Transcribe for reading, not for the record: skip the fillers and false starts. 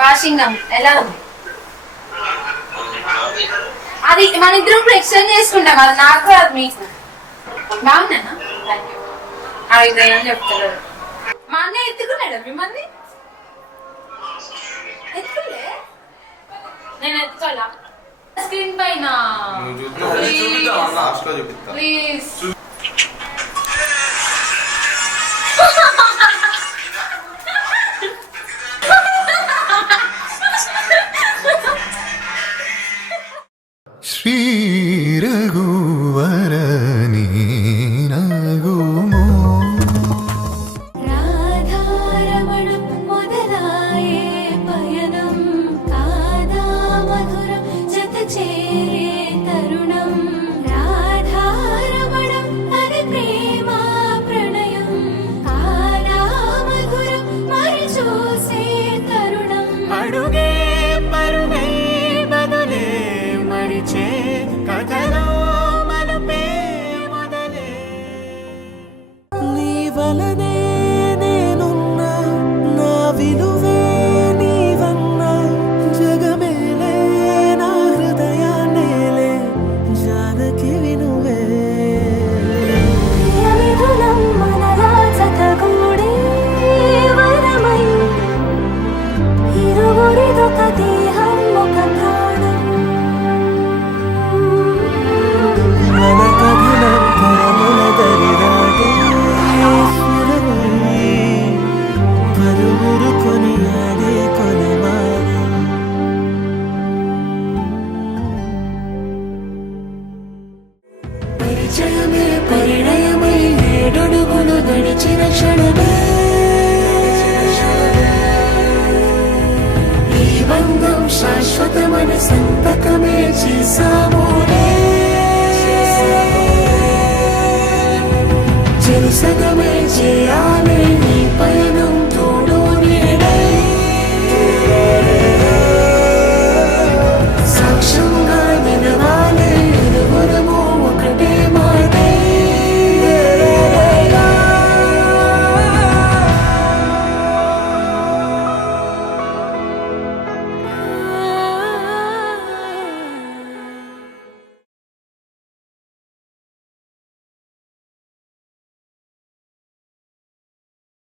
Washing ఎలా ఉంది అది? మన ఇద్దరం ఇప్పుడు ఎక్స్చేంజ్ చేసుకుంటాం, అది నాకు అది మీకు. బాగున్నానా? చెప్తాడు. మా అన్నయ్య ఎత్తుకున్నాడు మిమ్మల్ని? ఎత్తుకోలే, నేను ఎత్తుకోవాలా? స్క్రీన్ పైన ప్లీజ్. శ్రీ రఘువరని నగుమో రాధారమణం మొదలాయే పయనం కాదా మధురం జత చేరే తరుణం రాధారమణం అది ప్రేమ ప్రణయం కాదా మధురం మరి చూసే తరుణం అడుగే పరుగే బదులే మరిచే కథలో మలుపే మొదలే నీ వలనే నేనున్నా నా విలువే నీవన్నా జగమేలే నా హృదయాన్నేలే జానకి వినువే ప్రియమిథునం మనలా జతగూడే వరమై ఇరువురిదొక దేహం ఒక ప్రాణం మన కథనం తరముల దరిదాటే సురమై పరువురు కొనియాడే కొనమానం పరిచయమే పరిణయమై ఏడడుగులు నడిచిన క్షణమే ఈ బంధం శాశ్వతమన సంతకమే చేసామోనే చెరుసగమే చేయాలి ఈ పయనం